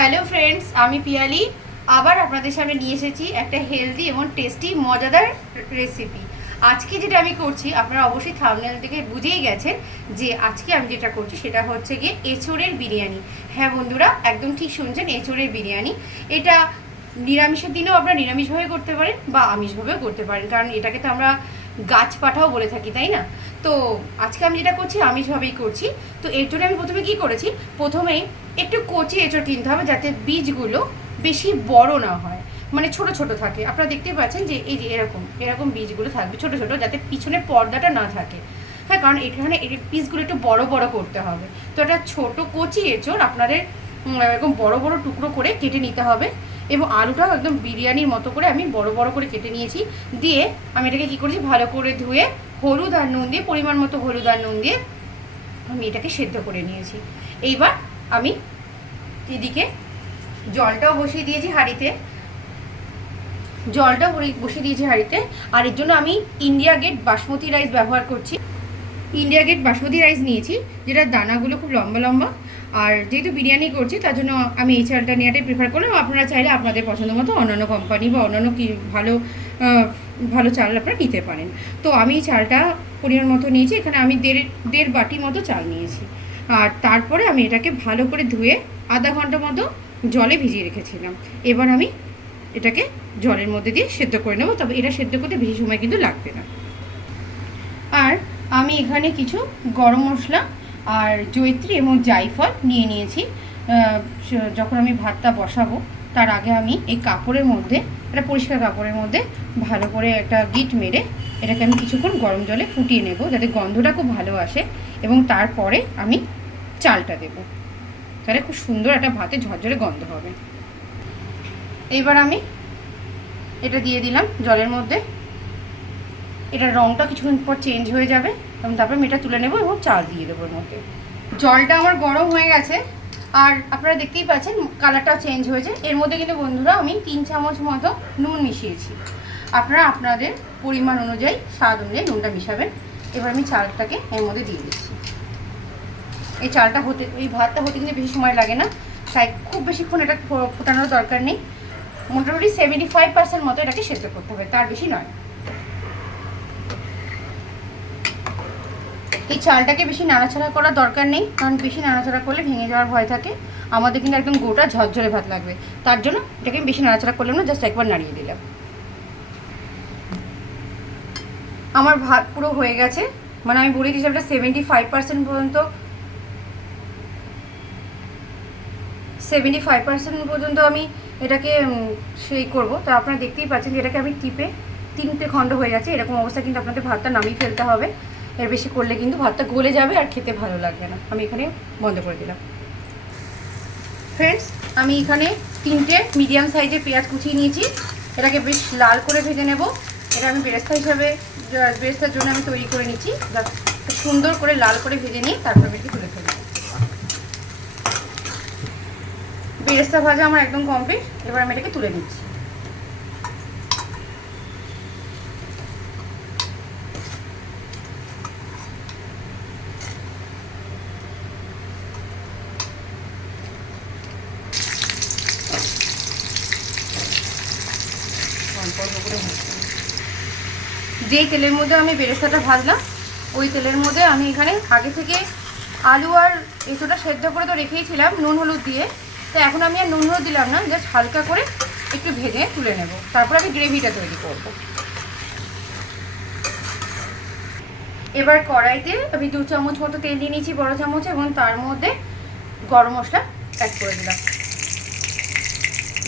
Hello friends, আমি পিয়ালি। আবার আপনাদের সামনে নিয়ে এসেছি একটা হেলদি এবং টেস্টি মজাদার রেসিপি আজকে যেটা আমি করছি, আপনারা অবশ্যই থামনেল থেকে বুঝেই গেছেন যে আজকে আমি যেটা করছি, সেটা হচ্ছে গিয়ে এঁচোড়ের বিরিয়ানি। হ্যাঁ বন্ধুরা, একদম ঠিক শুনছেন, এঁচোড়ের বিরিয়ানি। এটা নিরামিষের দিনেও আপনারা নিরামিষভাবে করতে পারেন বা আমিষভাবেও করতে পারেন, কারণ এটাকে তো আমরা গাছ পাঠাও বলে থাকি, তাই না? তো আজকে আমি যেটা করছি, আমিষভাবেই করছি। তো এর আমি প্রথমে কি করেছি? প্রথমেই একটু কচি এঁচড় কিনতে হবে যাতে বীজগুলো বেশি বড় না হয়। মানে ছোট ছোট থাকে। আপনারা দেখতেই পাচ্ছেন যে এই যে এরকম এরকম বীজগুলো থাকবে ছোট ছোট যাতে পিছনে পর্দাটা না থাকে। হ্যাঁ কারণ এখানে পিসগুলো একটু বড় বড় করতে হবে। তো এটা ছোট কচি এঁচড় আপনাদের এরকম বড় বড় টুকরো করে কেটে নিতে হবে এবং আলুটাও একদম বিরিয়ানির মতো করে আমি বড় বড় করে কেটে নিয়েছি। দিয়ে আমি এটাকে কী করেছি? ভালো করে ধুয়ে হলুদ আর নুন দিয়ে, পরিমাণ মতো হলুদ আর নুন দিয়ে আমি এটাকে সেদ্ধ করে নিয়েছি। এইবার আমি এদিকে জলটাও বসিয়ে দিয়েছি হাঁড়িতে। জলটাও বসিয়ে দিয়েছি হাঁড়িতে। আর এর জন্য আমি ইন্ডিয়া গেট বাসমতি রাইস ব্যবহার করছি। ইন্ডিয়া গেট বাসমতি রাইস নিয়েছি, যেটার দানাগুলো খুব লম্বা লম্বা। আর যেহেতু বিরিয়ানি করছি, তার জন্য আমি এই চালটা নেওয়াটাই প্রেফার করলাম। আপনারা চাইলে আপনাদের পছন্দ মতো অন্যান্য কোম্পানি বা অন্যান্য কি ভালো ভালো চাল আপনারা নিতে পারেন। তো আমি এই চালটা পরিমাণ মতো নিয়েছি, এখানে আমি দেড় দেড় বাটি মতো চাল নিয়েছি। আর তারপরে আমি এটাকে ভালো করে ধুয়ে আধা ঘণ্টা মতো জলে ভিজিয়ে রেখেছিলাম। এবার আমি এটাকে জলের মধ্যে দিয়ে সেদ্ধ করে নেব, তবে এটা সেদ্ধ করতে বেশি সময় কিন্তু লাগবে না। আর আমি এখানে কিছু গরম মশলা আর জৈত্রী এবং জায়ফল নিয়ে নিয়েছি। যখন আমি ভাতটা বসাবো, তার আগে আমি এই কাপড়ের মধ্যে, একটা পরিষ্কার কাপড়ের মধ্যে ভালো করে একটা গিট মেরে এটাকে আমি কিছুক্ষণ গরম জলে ফুটিয়ে নেব, যাতে গন্ধটা খুব ভালো আসে। এবং তারপরে আমি চালটা দেব। তাহলে খুব সুন্দর একটা ভাতে ঝরঝরে গন্ধ হবে। এবার আমি এটা দিয়ে দিলাম জলের মধ্যে। এটার রঙটা কিছুক্ষণ পর চেঞ্জ হয়ে যাবে। এবং তারপর আমি এটা তুলে নেব এবং চাল দিয়ে দেবো এর মধ্যে। জলটা আমার গরম হয়ে গেছে। আর আপনারা দেখতেই পাচ্ছেন কালারটাও চেঞ্জ হয়েছে। এর মধ্যে কিন্তু বন্ধুরা আমি তিন চামচ মতো নুন মিশিয়েছি। আপনারা আপনাদের পরিমাণ অনুযায়ী স্বাদ অনুযায়ী নুনটা মিশাবেন। এবার আমি চালটাকে এর মধ্যে দিয়ে দিচ্ছি। এই চালটা হতে, এই ভাতটা হতে কিন্তু বেশি সময় লাগে না। তাই খুব বেশিক্ষণ এটা ফোটানোর দরকার নেই। মোটামুটি সেভেন্টি ফাইভ পার্সেন্ট মতো এটাকে সেদ্ধ করতে হবে, তার বেশি নয়। এই চালটাকে বেশি নাড়াচাড়া করার দরকার নেই, কারণ বেশি নাড়াচাড়া করলে ভেঙে যাওয়ার ভয় থাকে। আমাদের কিন্তু একদম গোটা ঝরঝরে ভাত লাগবে। তার জন্য এটাকে বেশি নাড়াচাড়া করলাম না জাস্ট একবার নাড়িয়ে দিলাম। আমার ভাত পুরো হয়ে গেছে। মানে আমি বলে দিয়েছি এটা সেভেন্টি ফাইভ পার্সেন্ট পর্যন্ত সেভেন্টি ফাইভ পার্সেন্ট পর্যন্ত আমি এটাকে সেই করব। তো আপনারা দেখতেই পাচ্ছেন যে এটাকে আমি টিপে, তিনটে খণ্ড হয়ে গেছে। এরকম অবস্থা কিন্তু আপনাদের ভাতটা নামিয়ে ফেলতে হবে। এর বেশি করলে কিন্তু ভাতটা গলে যাবে আর খেতে ভালো লাগবে না। আমি এখানে বন্ধ করে দিলাম। ফ্রেন্ডস আমি এখানে তিনটে মিডিয়াম সাইজের পেঁয়াজ কুচিয়ে নিয়েছি। এটাকে বেশ লাল করে ভেজে নেব। এটা আমি বেরেস্তা হিসাবে বেরেস্তার জন্য আমি তৈরি করে নিচ্ছি। সুন্দর করে লাল করে ভেজে নিয়ে তারপর এটাকে তুলে ফেলব বেরেস্তা ভাজা আমার একদম কমপ্লিট এবার আমি এটাকে তুলে নিচ্ছি। যেই তেলের মধ্যে আমি বেরেস্তাটা ভাজলাম, ওই তেলের মধ্যে আমি এখানে আগে থেকে আলু আর এঁচোটা সেদ্ধ করে তো রেখেইছিলাম নুন, হলুদ দিয়ে। তো এখন আমি আর নুন হলুদ দিলাম না জাস্ট হালকা করে একটু ভেজে তুলে নেব। তারপর আমি গ্রেভিটা তৈরি করব। এবার কড়াইতে আমি দু চামচ মতো তেল দিয়ে নিয়েছি, বড় চামচ, এবং তার মধ্যে গরম মশলা অ্যাড করে দিলাম।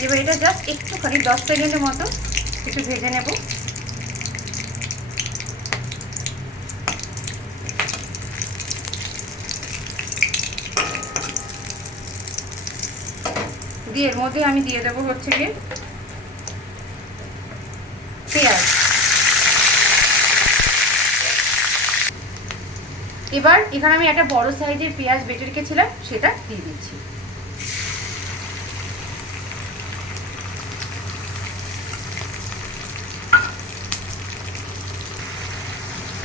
এবার এটা জাস্ট একটুখানি দশ সেকেন্ডের মতো একটু ভেজে নেব। দিয়ে এর মধ্যে আমি দিয়ে দেবো হচ্ছে গিয়ে পেঁয়াজ। এবার এখানে আমি একটা বড় সাইজের পেঁয়াজ বেটে রেখেছিলাম, সেটা দিয়ে দিচ্ছি।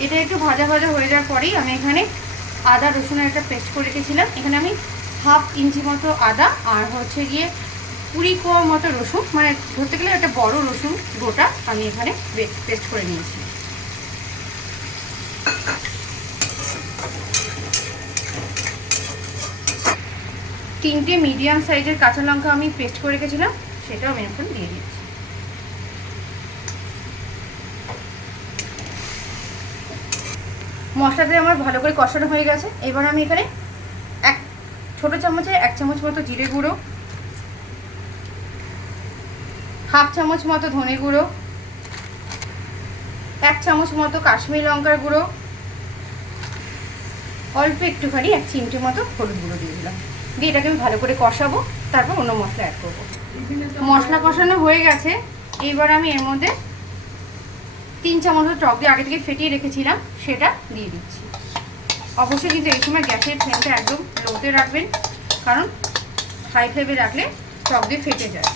এটা একটু ভাজা ভাজা হয়ে যাওয়ার পরেই আমি এখানে আদা রসুনের একটা পেস্ট করে রেখেছিলাম। এখানে আমি হাফ ইঞ্চি মতো আদা আর হচ্ছে গিয়ে কুড়ি কোয়া মতো রসুন। মানে ধরতে গেলে একটা বড় রসুন গোটা আমি এখানে পেস্ট করে নিয়েছি। তিনটে মিডিয়াম সাইজের কাঁচা লঙ্কা আমি পেস্ট করে রেখেছিলাম, সেটাও আমি এখন দিয়ে দিচ্ছি। মশলাতে আমার ভালো করে কষানো হয়ে গেছে। এবার আমি এখানে ছোট চামচে এক চামচ মতো জিরে গুঁড়ো, হাফ চামচ মতো ধনে গুঁড়ো, এক চামচ মতো কাশ্মীর লঙ্কার গুঁড়ো, অল্প একটুখানি এক চিমটি মতো হলুদ গুঁড়ো দিয়ে দিলাম। দিয়ে এটাকে আমি ভালো করে কষাবো, তারপর অন্য মশলা অ্যাড করব। মশলা কষানো হয়ে গেছে, এইবার আমি এর মধ্যে তিন চামচ টক দিয়ে আগে থেকে ফেটিয়ে রেখেছিলাম, সেটা দিয়ে দিচ্ছি। অবশ্যই কিন্তু এই সময় গ্যাসের ফ্লেমটা একদম লোতে রাখবেন, কারণ হাই ফ্লেমে রাখলে টক দিয়ে ফেটে যায়।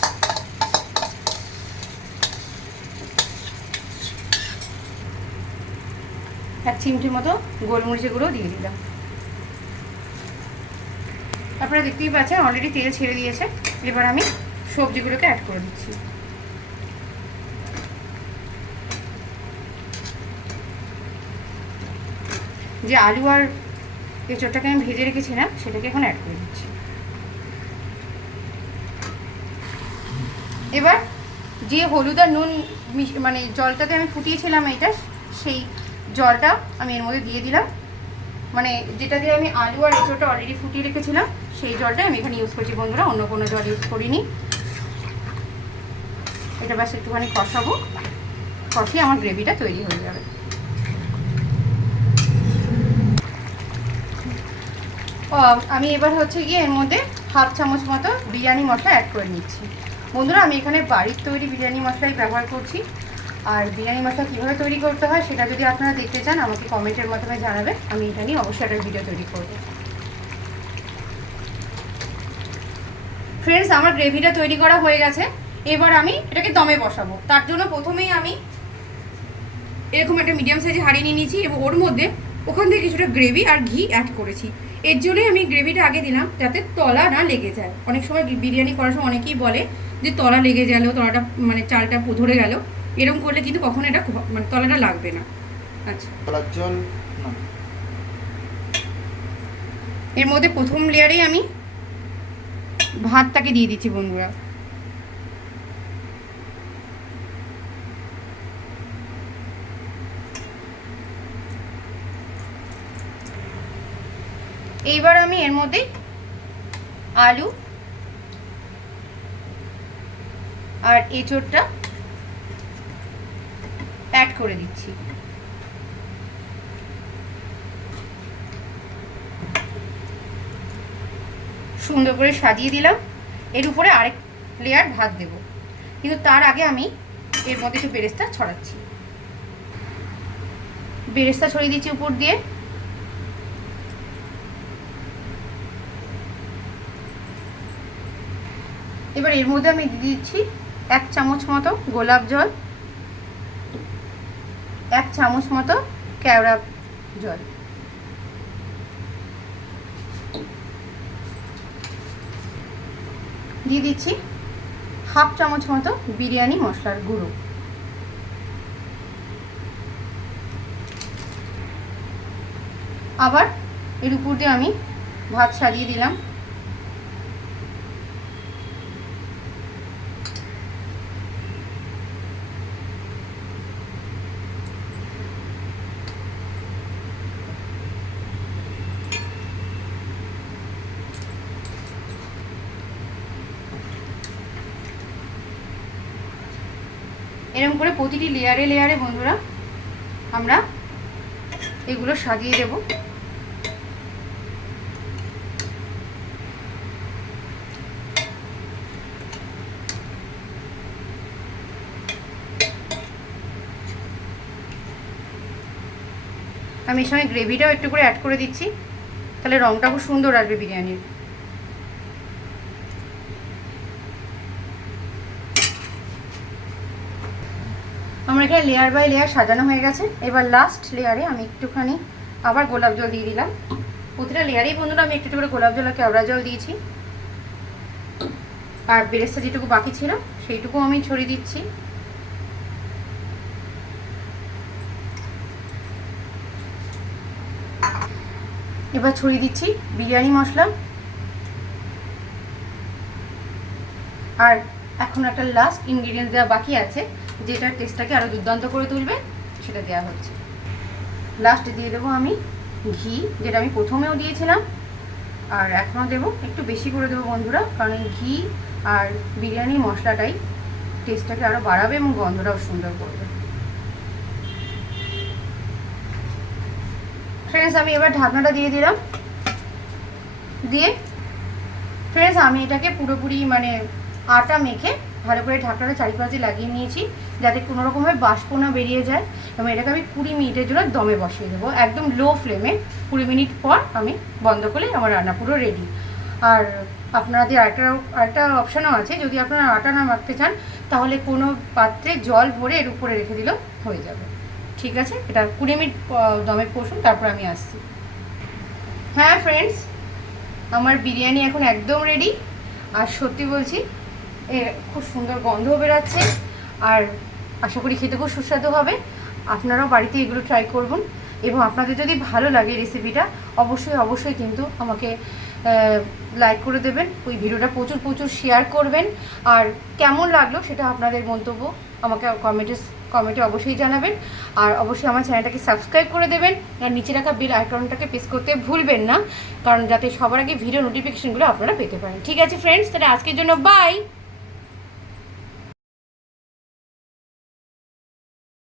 এক চিমটির মতো গোলমরিচের দিয়ে দিলাম। আপনারা দেখতেই পাচ্ছেন অলরেডি তেল ছেড়ে দিয়েছে। এবার আমি সবজিগুলোকে অ্যাড করে দিচ্ছি। যে আলু আর এঁচড়টাকে আমি ভেজে রেখেছিলাম, সেটাকে এখন অ্যাড করে দিচ্ছি। এবার যে হলুদ আর নুন মানে জলটাতে আমি ফুটিয়েছিলাম এটা সেই জলটা আমি এর মধ্যে দিয়ে দিলাম। মানে যেটা দিয়ে আমি আলু আর এঁচড়টা অলরেডি ফুটিয়ে রেখেছিলাম, সেই জলটা আমি এখানে ইউজ করছি বন্ধুরা, অন্য কোনো জল ইউজ করিনি। এটা ব্যাস একটুখানি কষাবো, কষিয়ে আমার গ্রেভিটা তৈরি হয়ে যাবে। আমি এবার হচ্ছে গিয়ে এর মধ্যে হাফ চামচ মতো বিরিয়ানি মশলা অ্যাড করে নিচ্ছি। বন্ধুরা, আমি এখানে বাড়ির তৈরি বিরিয়ানি মশলাই ব্যবহার করছি। আর বিরিয়ানি মশলা কীভাবে তৈরি করতে হয় সেটা যদি আপনারা দেখতে চান, আমাকে কমেন্টের মাধ্যমে জানাবেন। আমি এটা নিয়ে অবশ্যই একটা ভিডিও তৈরি করব। ফ্রেন্ডস আমার গ্রেভিটা তৈরি করা হয়ে গেছে। এবার আমি এটাকে দমে বসাবো। তার জন্য প্রথমেই আমি এরকম একটা মিডিয়াম সাইজে হাঁড়ি নিয়ে নিয়েছি এবং ওর মধ্যে ওখান থেকে কিছুটা গ্রেভি আর ঘি অ্যাড করেছি। এর জন্যই আমি গ্রেভিটা আগে দিলাম যাতে তলা না লেগে যায়। অনেক সময় বিরিয়ানি করার সময় অনেকেই বলে যে তলা লেগে গেল তলাটা মানে চালটা ধরে গেল। এরকম করলে কিন্তু কখনো এটা মানে তলাটা লাগবে না। আচ্ছা। তলার জল এর মধ্যে প্রথম লেয়ারেই আমি ভাতটাকে দিয়ে দিচ্ছি বন্ধুরা। এইবার আমি এর মধ্যে আলু আর এঁচোড়টা অ্যাড করে দিচ্ছি। সুন্দর করে সাজিয়ে দিলাম। এর উপরে আরেক লেয়ার ভাত দেব। কিন্তু তার আগে আমি এর মধ্যে একটু বেরেস্তা ছড়াচ্ছি। বেরেস্তা ছড়িয়ে দিচ্ছি উপর দিয়ে। এবার এর মধ্যে আমি দিয়ে দিচ্ছি এক চামচ মতো গোলাপ জল, এক চামচ মতো কেওড়া জল। দিয়ে দিচ্ছি হাফ চামচ মতো বিরিয়ানি মশলার গুঁড়ো। আবার এর উপর দিয়ে আমি ভাত সাজিয়ে দিলাম। এরকম করে প্রতিটি লেয়ারে লেয়ারে বন্ধুরা আমরা এগুলো সাজিয়ে দেব। আমি এর সঙ্গে গ্রেভিটাও একটু করে অ্যাড করে দিচ্ছি। তাহলে রঙটা খুব সুন্দর আসবে বিরিয়ানির। আমার লেয়ার বাই লেয়ার সাজানো হয়ে গেছে। এবার লাস্ট লেয়ারে আমি একটুখানি আবার গোলাপ জল দিয়ে দিলাম। প্রতিটা লেয়ারেই বন্ধুরা আমি একটু করে গোলাপ জল আর কেওড়া জল দিয়েছি। আর বেরেস্তা যেটুকু বাকি ছিল, সেইটুকু আমি ছড়িয়ে দিচ্ছি। এবার ছড়িয়ে দিচ্ছি বিরিয়ানি মশলা। আর এখন একটা লাস্ট ইনগ্রিডিয়েন্টস দেওয়া বাকি আছে। যেটা টেস্টটাকে আরও দুর্দান্ত করে তুলবে, সেটা দেওয়া হচ্ছে। লাস্টে দিয়ে দেবো আমি ঘি, যেটা আমি প্রথমেও দিয়েছিলাম। আর এখনও দেবো, একটু বেশি করে দেবো বন্ধুরা, কারণ ঘি আর বিরিয়ানি মশলাটাই টেস্টটাকে আরও বাড়াবে এবং গন্ধটাও সুন্দর করবে। ফ্রেন্ডস আমি এবার ঢাকনাটা দিয়ে দিলাম। দিয়ে ফ্রেন্ডস আমি এটাকে পুরোপুরি মানে আটা মেখে ভালো করে ঢাকনাটা চারিপাশে লাগিয়ে নিয়েছি, যাতে কোনো রকমভাবে বাষ্প না বেরিয়ে যায়। এবং এটাকে আমি কুড়ি মিনিটের জন্য দমে বসিয়ে দেবো, একদম লো ফ্লেমে কুড়ি মিনিট পর আমি বন্ধ করলে আমার রান্না পুরো রেডি আর আপনাদের আরেকটা আরেকটা অপশানও আছে, যদি আপনারা আটা না মাখতে চান, তাহলে কোনো পাত্রে জল ভরে এর উপরে রেখে দিলেও হয়ে যাবে। ঠিক আছে? এটা কুড়ি মিনিট দমে পশুন তারপর আমি আসছি। হ্যাঁ ফ্রেন্ডস আমার বিরিয়ানি এখন একদম রেডি আর সত্যি বলছি খুব সুন্দর গন্ধও বেরাচ্ছে আর আশা করি খেতে খুব সুস্বাদু হবে। আপনারাও বাড়িতে এগুলো ট্রাই করবেন এবং আপনাদের যদি ভালো লাগে রেসিপিটা অবশ্যই অবশ্যই কিন্তু আমাকে লাইক করে দেবেন। ওই ভিডিওটা প্রচুর প্রচুর শেয়ার করবেন। আর কেমন লাগল সেটা আপনাদের মন্তব্য আমাকে কমেন্টে কমেন্টে অবশ্যই জানাবেন। আর অবশ্যই আমার চ্যানেলটাকে সাবস্ক্রাইব করে দেবেন। আর নিচে রাখা বেল আইকনটাকে প্রেস করতে ভুলবেন না। কারণ যাতে সবার আগে ভিডিও নোটিফিকেশনগুলো আপনারা পেতে পারেন। ঠিক আছে ফ্রেন্ডস তাহলে আজকের জন্য বাই